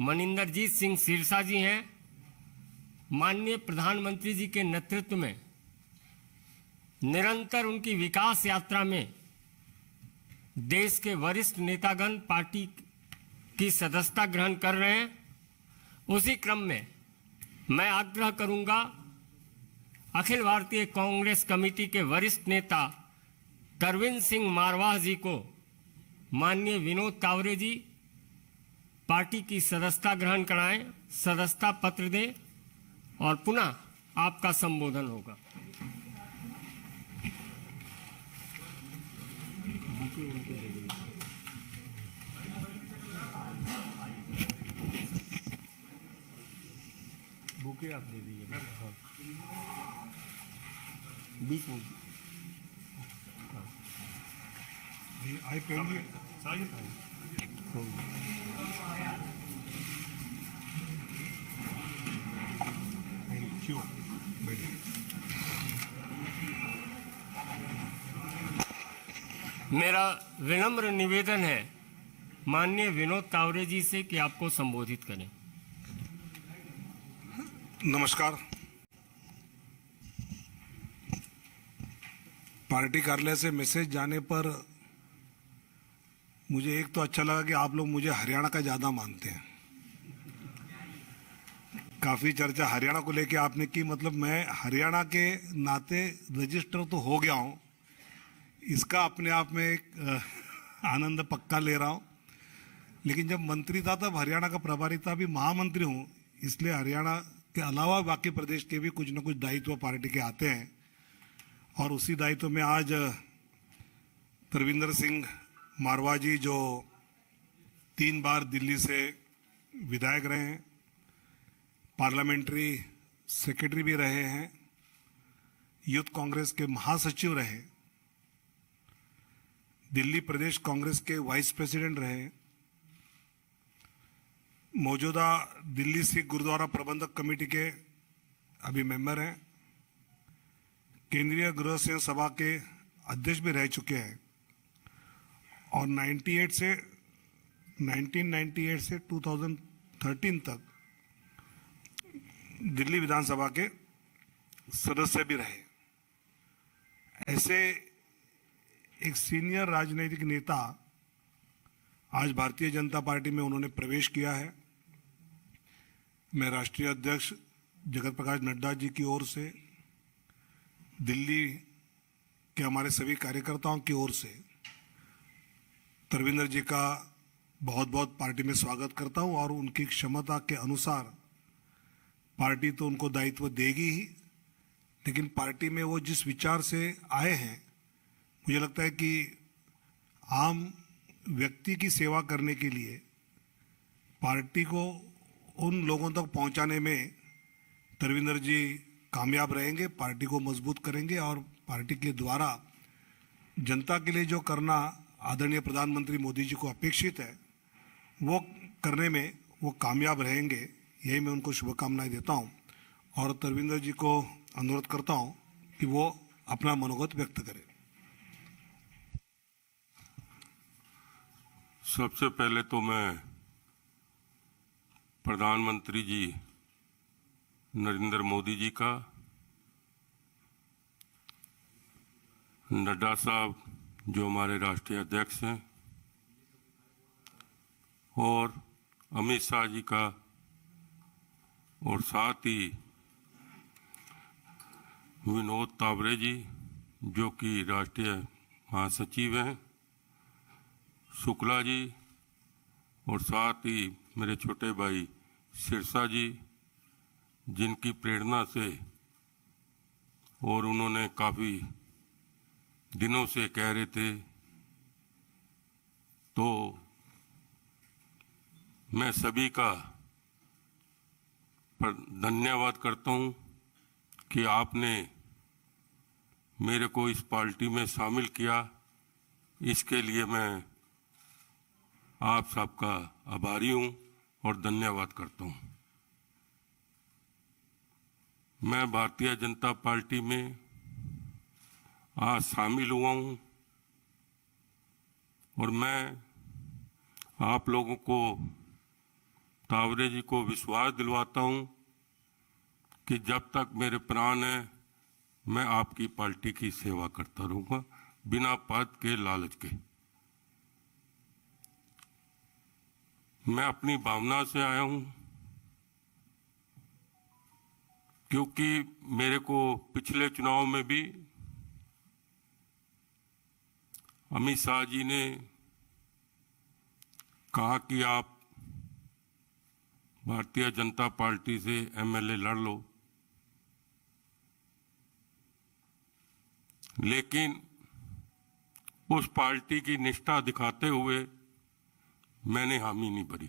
मनिंदरजीत सिंह सिरसा जी हैं। माननीय प्रधानमंत्री जी के नेतृत्व में निरंतर उनकी विकास यात्रा में देश के वरिष्ठ नेतागण पार्टी की सदस्यता ग्रहण कर रहे हैं। उसी क्रम में मैं आग्रह करूंगा अखिल भारतीय कांग्रेस कमेटी के वरिष्ठ नेता तरविंद सिंह मारवाह जी को माननीय विनोद तावरे जी पार्टी की सदस्यता ग्रहण कराएं, सदस्यता पत्र दें और पुनः आपका संबोधन होगा। बुके आप दे दीजिए। हाँ। बीच में आई पहली थैंक यू। मेरा विनम्र निवेदन है माननीय विनोद तावरे जी से कि आपको संबोधित करें। नमस्कार। पार्टी कार्यालय से मैसेज जाने पर मुझे एक तो अच्छा लगा कि आप लोग मुझे हरियाणा का ज़्यादा मानते हैं। काफ़ी चर्चा हरियाणा को लेके आपने की, मतलब मैं हरियाणा के नाते रजिस्टर तो हो गया हूँ, इसका अपने आप में एक आनंद पक्का ले रहा हूँ। लेकिन जब मंत्री था तब हरियाणा का प्रभारी था, अभी महामंत्री हूँ, इसलिए हरियाणा के अलावा बाकी प्रदेश के भी कुछ न कुछ दायित्व पार्टी के आते हैं। और उसी दायित्व में आज तरविंदर सिंह मारवाह जी जो 3 बार दिल्ली से विधायक रहे हैं, पार्लियामेंट्री सेक्रेटरी भी रहे हैं, यूथ कांग्रेस के महासचिव रहे, दिल्ली प्रदेश कांग्रेस के वाइस प्रेसिडेंट रहे, मौजूदा दिल्ली सिख गुरुद्वारा प्रबंधक कमेटी के अभी मेंबर हैं, केंद्रीय गृह सेवा सभा के अध्यक्ष भी रह चुके हैं और 1998 से 2013 तक दिल्ली विधानसभा के सदस्य भी रहे। ऐसे एक सीनियर राजनीतिक नेता आज भारतीय जनता पार्टी में उन्होंने प्रवेश किया है। मैं राष्ट्रीय अध्यक्ष जगत प्रकाश नड्डा जी की ओर से, दिल्ली के हमारे सभी कार्यकर्ताओं की ओर से तरविंदर जी का बहुत बहुत पार्टी में स्वागत करता हूं और उनकी क्षमता के अनुसार पार्टी तो उनको दायित्व देगी ही, लेकिन पार्टी में वो जिस विचार से आए हैं, मुझे लगता है कि आम व्यक्ति की सेवा करने के लिए पार्टी को उन लोगों तक पहुंचाने में तरविंदर जी कामयाब रहेंगे, पार्टी को मजबूत करेंगे और पार्टी के द्वारा जनता के लिए जो करना आदरणीय प्रधानमंत्री मोदी जी को अपेक्षित है वो करने में वो कामयाब रहेंगे। यही मैं उनको शुभकामनाएं देता हूं और तरविंदर जी को अनुरोध करता हूं कि वो अपना मनोगत व्यक्त करें। सबसे पहले तो मैं प्रधानमंत्री जी नरेंद्र मोदी जी का, नड्डा साहब जो हमारे राष्ट्रीय अध्यक्ष हैं और अमित शाह जी का और साथ ही विनोद तावरे जी जो कि राष्ट्रीय महासचिव हैं, शुक्ला जी और साथ ही मेरे छोटे भाई सिरसा जी जिनकी प्रेरणा से और उन्होंने काफ़ी दिनों से कह रहे थे, तो मैं सभी का धन्यवाद करता हूं कि आपने मेरे को इस पार्टी में शामिल किया। इसके लिए मैं आप सबका आभारी हूं और धन्यवाद करता हूं। मैं भारतीय जनता पार्टी में आज शामिल हुआ हूं और मैं आप लोगों को तावरे जी को विश्वास दिलवाता हूं कि जब तक मेरे प्राण हैं मैं आपकी पार्टी की सेवा करता रहूंगा, बिना पद के लालच के। मैं अपनी भावना से आया हूं, क्योंकि मेरे को पिछले चुनाव में भी अमित शाह जी ने कहा कि आप भारतीय जनता पार्टी से एमएलए लड़ लो, लेकिन उस पार्टी की निष्ठा दिखाते हुए मैंने हामी नहीं भरी।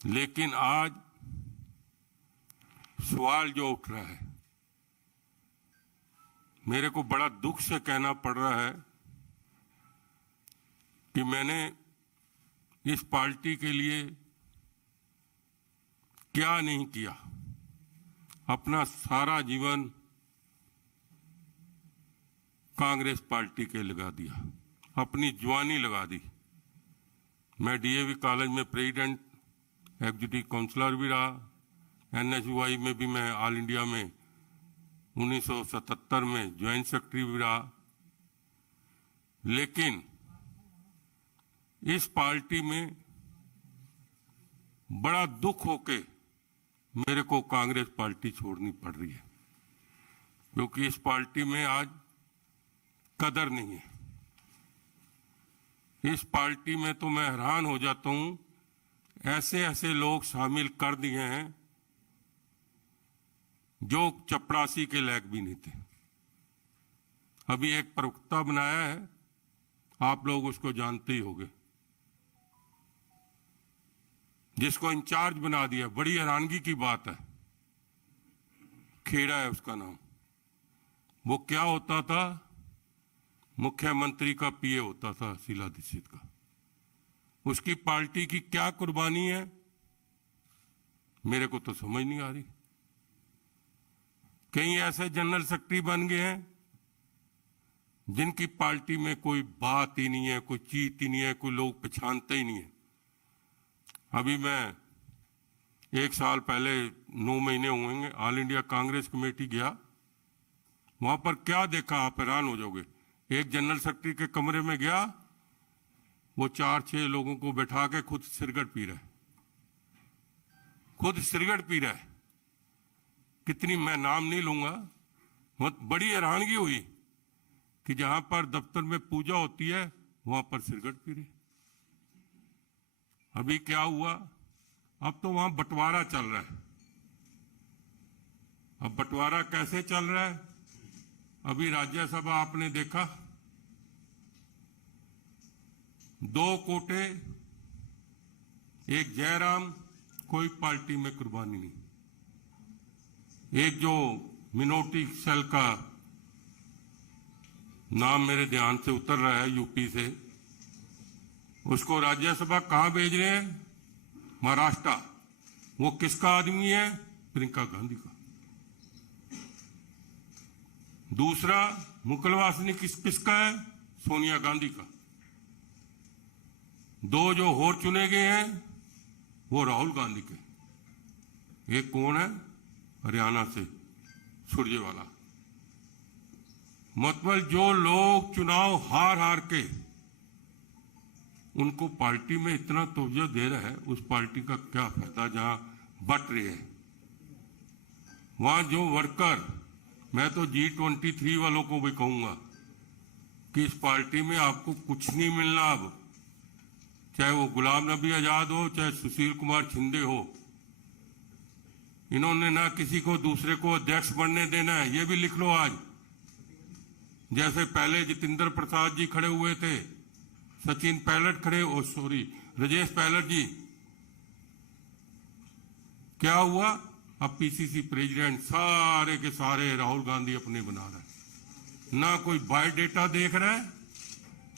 लेकिन आज सवाल जो उठ रहा है, मेरे को बड़ा दुख से कहना पड़ रहा है कि मैंने इस पार्टी के लिए क्या नहीं किया। अपना सारा जीवन कांग्रेस पार्टी के लगा दिया, अपनी जवानी लगा दी। मैं डीएवी कॉलेज में प्रेसिडेंट एग्जीक्यूटिव काउंसलर भी रहा, एनएसयूआई में भी मैं ऑल इंडिया में 1977 में ज्वाइंट सेक्रेटरी भी रहा। लेकिन इस पार्टी में बड़ा दुख होके मेरे को कांग्रेस पार्टी छोड़नी पड़ रही है, क्योंकि इस पार्टी में आज कदर नहीं है। इस पार्टी में तो मैं हैरान हो जाता हूं, ऐसे ऐसे लोग शामिल कर दिए हैं जो चपरासी के लायक भी नहीं थे। अभी एक प्रवक्ता बनाया है, आप लोग उसको जानते ही होंगे, जिसको इंचार्ज बना दिया। बड़ी हैरानगी की बात है, खेड़ा है उसका नाम। वो क्या होता था, मुख्यमंत्री का पीए होता था शीला दीक्षित का। उसकी पार्टी की क्या कुर्बानी है मेरे को तो समझ नहीं आ रही। कई ऐसे जनरल सेक्रेटरी बन गए हैं जिनकी पार्टी में कोई बात ही नहीं है, कोई चीज ही नहीं है, कोई लोग पहचानते ही नहीं है। अभी मैं 1 साल पहले 9 महीने हुएंगे ऑल इंडिया कांग्रेस कमेटी गया। वहां पर क्या देखा आप हैरान हो जाओगे। एक जनरल सेक्रेटरी के कमरे में गया, वो 4-6 लोगों को बैठा के खुद सिगरेट पी रहा है, खुद सिगरेट पी रहा है। कितनी, मैं नाम नहीं लूंगा। बड़ी हैरानगी हुई कि जहां पर दफ्तर में पूजा होती है वहां पर सिगरेट पी रहे। अभी क्या हुआ, अब तो वहां बंटवारा चल रहा है। अब बंटवारा कैसे चल रहा है, अभी राज्यसभा आपने देखा, 2 कोटे, एक जयराम, कोई पार्टी में कुर्बानी नहीं। एक जो मिनोटी सेल का नाम मेरे ध्यान से उतर रहा है यूपी से, उसको राज्यसभा कहां भेज रहे हैं, महाराष्ट्र। वो किसका आदमी है, प्रियंका गांधी का। दूसरा मुकलवासनी किसका है, सोनिया गांधी का। 2 जो और चुने गए हैं वो राहुल गांधी के। एक कौन है, हरियाणा से सुरजेवाला। मतलब जो लोग चुनाव हार हार के उनको पार्टी में इतना तवज्जो दे रहा है, उस पार्टी का क्या फायदा जहां बट रही है। वहां जो वर्कर, मैं तो G23 वालों को भी कहूंगा कि इस पार्टी में आपको कुछ नहीं मिलना। अब चाहे वो गुलाम नबी आजाद हो, चाहे सुशील कुमार शिंदे हो, इन्होंने ना किसी को दूसरे को अध्यक्ष बनने देना है। ये भी लिख लो आज। जैसे पहले जितेंद्र प्रसाद जी खड़े हुए थे, सचिन पायलट खड़े, राजेश पायलट जी, क्या हुआ, अब पीसीसी प्रेसिडेंट सारे के सारे राहुल गांधी अपने बना रहा है। ना कोई बायोडेटा देख रहा है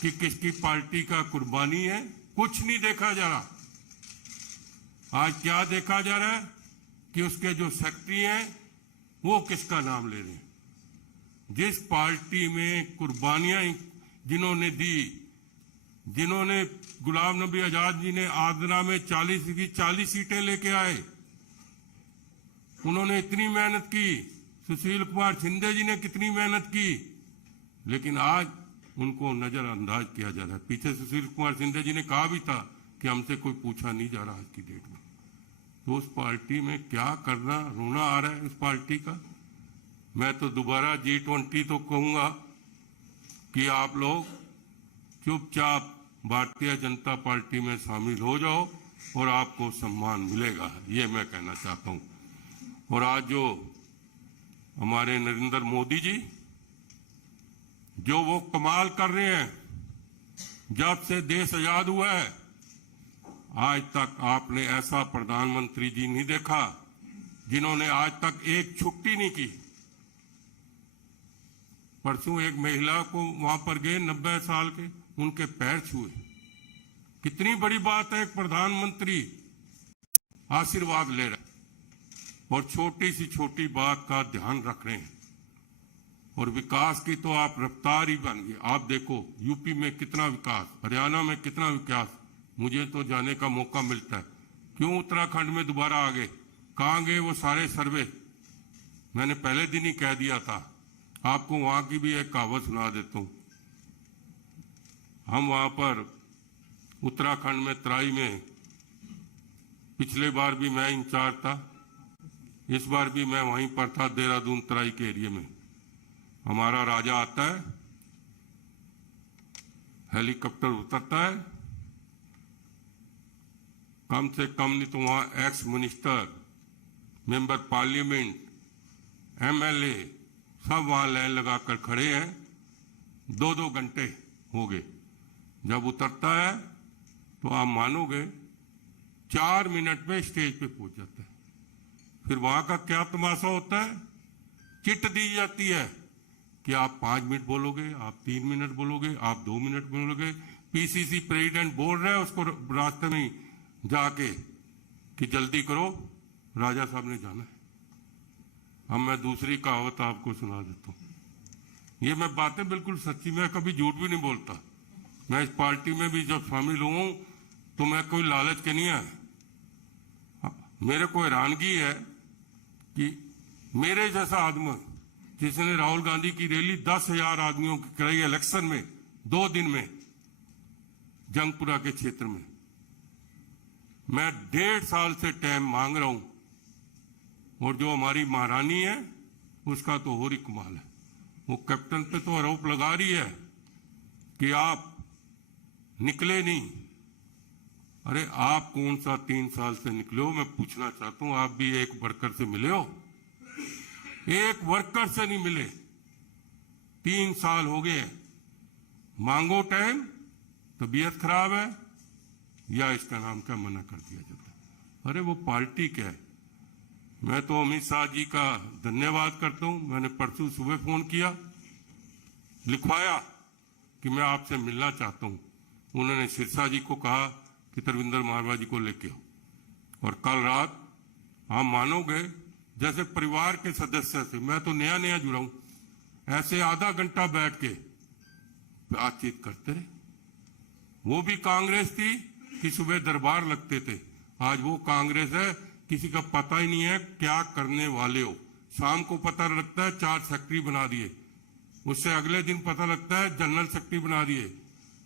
कि किसकी पार्टी का कुर्बानी है, कुछ नहीं देखा जा रहा। आज क्या देखा जा रहा है कि उसके जो सेक्रेटरी हैं वो किसका नाम ले रहे हैं। जिस पार्टी में कुर्बानियां जिन्होंने दी, जिन्होंने गुलाम नबी आजाद जी ने आगरा में 40 की 40 सीटें लेके आए। उन्होंने इतनी मेहनत की, सुशील कुमार शिंदे जी ने कितनी मेहनत की, लेकिन आज उनको नजरअंदाज किया जा रहा है। पीछे सुशील कुमार शिंदे जी ने कहा भी था कि हमसे कोई पूछा नहीं जा रहा आज की डेट में। तो उस पार्टी में क्या करना, रोना आ रहा है उस पार्टी का। मैं तो दोबारा G20 तो कहूंगा कि आप लोग चुपचाप भारतीय जनता पार्टी में शामिल हो जाओ और आपको सम्मान मिलेगा, ये मैं कहना चाहता हूं। और आज जो हमारे नरेंद्र मोदी जी जो वो कमाल कर रहे हैं, जब से देश आजाद हुआ है आज तक आपने ऐसा प्रधानमंत्री जी नहीं देखा जिन्होंने आज तक एक छुट्टी नहीं की। परसों एक महिला को वहां पर गए 90 साल के, उनके पैर छुए। कितनी बड़ी बात है, एक प्रधानमंत्री आशीर्वाद ले रहा है और छोटी सी छोटी बात का ध्यान रख रहे हैं। और विकास की तो आप रफ्तार ही बन गई। आप देखो यूपी में कितना विकास, हरियाणा में कितना विकास। मुझे तो जाने का मौका मिलता है, क्यों उत्तराखंड में दोबारा आ गए, कहां गए वो सारे सर्वे। मैंने पहले दिन ही कह दिया था। आपको वहां की भी एक कहावत सुना देता हूं। हम वहां पर उत्तराखंड में तराई में, पिछले बार भी मैं इंचार्ज था, इस बार भी मैं वहीं पर था, देहरादून तराई के एरिया में। हमारा राजा आता है, हेलीकॉप्टर उतरता है, कम से कम नहीं तो वहां ex minister, member parliament, MLA सब वहां लाइन लगाकर खड़े हैं। 2-2 घंटे हो गए। जब उतरता है तो आप मानोगे 4 मिनट में स्टेज पे पहुंच जाता है। फिर वहां का क्या तमाशा होता है, चिट दी जाती है कि आप 5 मिनट बोलोगे, आप 3 मिनट बोलोगे, आप 2 मिनट बोलोगे। PCC प्रेसिडेंट बोल रहा है उसको रास्ते में जाके कि जल्दी करो, राजा साहब ने जाना है। अब मैं दूसरी कहावत आपको सुना देता हूं। ये मैं बातें बिल्कुल सच्ची, मैं कभी झूठ भी नहीं बोलता। मैं इस पार्टी में भी जब शामिल हूं तो मैं कोई लालच के नहीं है। मेरे को हैरानगी है कि मेरे जैसा आदमी जिसने राहुल गांधी की रैली 10,000 आदमियों की कराई इलेक्शन में 2 दिन में जंगपुरा के क्षेत्र में, मैं 1.5 साल से टाइम मांग रहा हूं। और जो हमारी महारानी है उसका तो और ही कमाल है। वो कैप्टन पे तो आरोप लगा रही है कि आप निकले नहीं। अरे आप कौन सा 3 साल से निकले हो? मैं पूछना चाहता हूं, आप भी एक वर्कर से मिले हो? एक वर्कर से नहीं मिले। 3 साल हो गए। मांगो टाइम, तबीयत खराब है या इसका नाम क्या मना कर दिया जाता है। अरे वो पार्टी क्या है। मैं तो अमित शाह जी का धन्यवाद करता हूं। मैंने परसों सुबह फोन किया, लिखवाया कि मैं आपसे मिलना चाहता हूं। उन्होंने सिरसा जी को कहा कि तरविंदर मारवा जी को लेके आओ। और कल रात आप मानोगे जैसे परिवार के सदस्य से, मैं तो नया नया जुड़ा हूं, ऐसे आधा घंटा बैठ के बातचीत करते रहे। वो भी कांग्रेस थी कि सुबह दरबार लगते थे, आज वो कांग्रेस है किसी का पता ही नहीं है क्या करने वाले हो। शाम को पता लगता है 4 सेक्रेटरी बना दिए, उससे अगले दिन पता लगता है जनरल सेक्रेटरी बना दिए।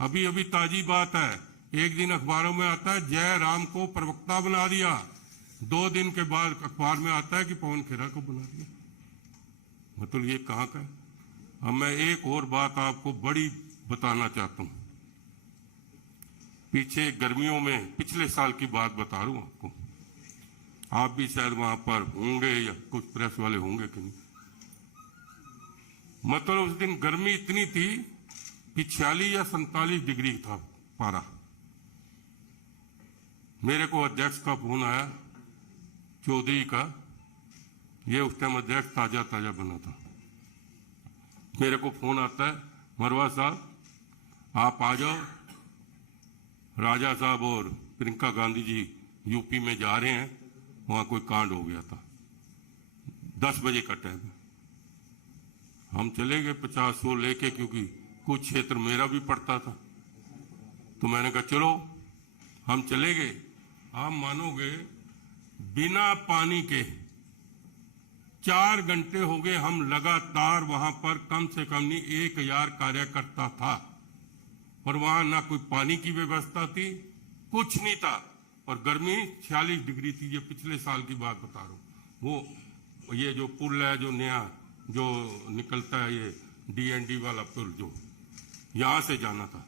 अभी अभी ताजी बात है, एक दिन अखबारों में आता है जय राम को प्रवक्ता बना दिया, 2 दिन के बाद अखबार में आता है कि पवन खेरा को बना दिया। मतलब ये कहां का है। अब मैं एक और बात आपको बड़ी बताना चाहता हूं। पीछे गर्मियों में, पिछले साल की बात बता रहा हूं आपको, आप भी शायद वहां पर होंगे या कुछ प्रेस वाले होंगे कि नहीं। मतलब उस दिन गर्मी इतनी थी कि 46 या 47 डिग्री था पारा। मेरे को अध्यक्ष का फोन आया, चौधरी का, ये उस टाइम अध्यक्ष ताजा ताजा बना था। मेरे को फोन आता है, मरवा साहब आप आ जाओ, राजा साहब और प्रियंका गांधी जी यूपी में जा रहे हैं, वहां कोई कांड हो गया था। 10 बजे का टाइम है। हम चले गए 50-100 लेके, क्योंकि कुछ क्षेत्र मेरा भी पड़ता था। तो मैंने कहा चलो हम चले गए। आप मानोगे बिना पानी के 4 घंटे हो गए हम लगातार वहां पर, कम से कम नहीं 1000 कार्यकर्ता था, और वहां ना कोई पानी की व्यवस्था थी, कुछ नहीं था, और गर्मी 46 डिग्री थी। ये पिछले साल की बात बता रहा हूं। वो ये जो पुल है जो नया जो निकलता है, ये DND वाला पुल, जो यहां से जाना था,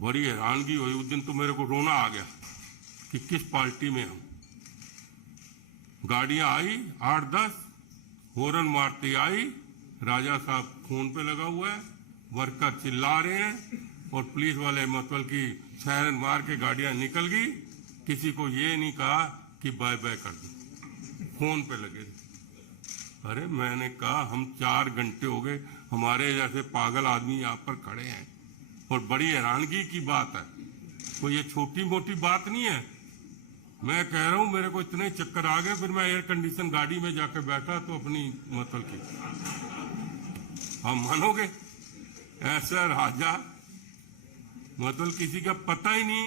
बड़ी हैरानगी हुई उस दिन। तो मेरे को रोना आ गया कि किस पार्टी में हूं। गाड़ियां आई 8-10, हॉर्न मारती आई, राजा साहब फोन पे लगा हुआ है, वर्कर चिल्ला रहे हैं, और पुलिस वाले मतलब कि सायरन मार के गाड़ियां निकल गई। किसी को ये नहीं कहा कि बाय बाय कर दो, फोन पे लगे। अरे मैंने कहा हम 4 घंटे हो गए, हमारे जैसे पागल आदमी यहाँ पर खड़े हैं, और बड़ी हैरानगी की बात है, कोई ये छोटी मोटी बात नहीं है। मैं कह रहा हूं मेरे को इतने चक्कर आ गए, फिर मैं एयर कंडीशन गाड़ी में जाकर बैठा तो अपनी मतलब की, हम मानोगे ऐसा राजा, मतलब किसी का पता ही नहीं।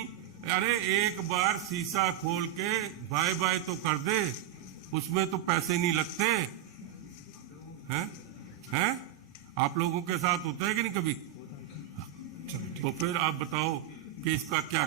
अरे एक बार शीशा खोल के बाय बाय तो कर दे, उसमें तो पैसे नहीं लगते हैं? आप लोगों के साथ होता है कि नहीं कभी? तो फिर आप बताओ कि इसका क्या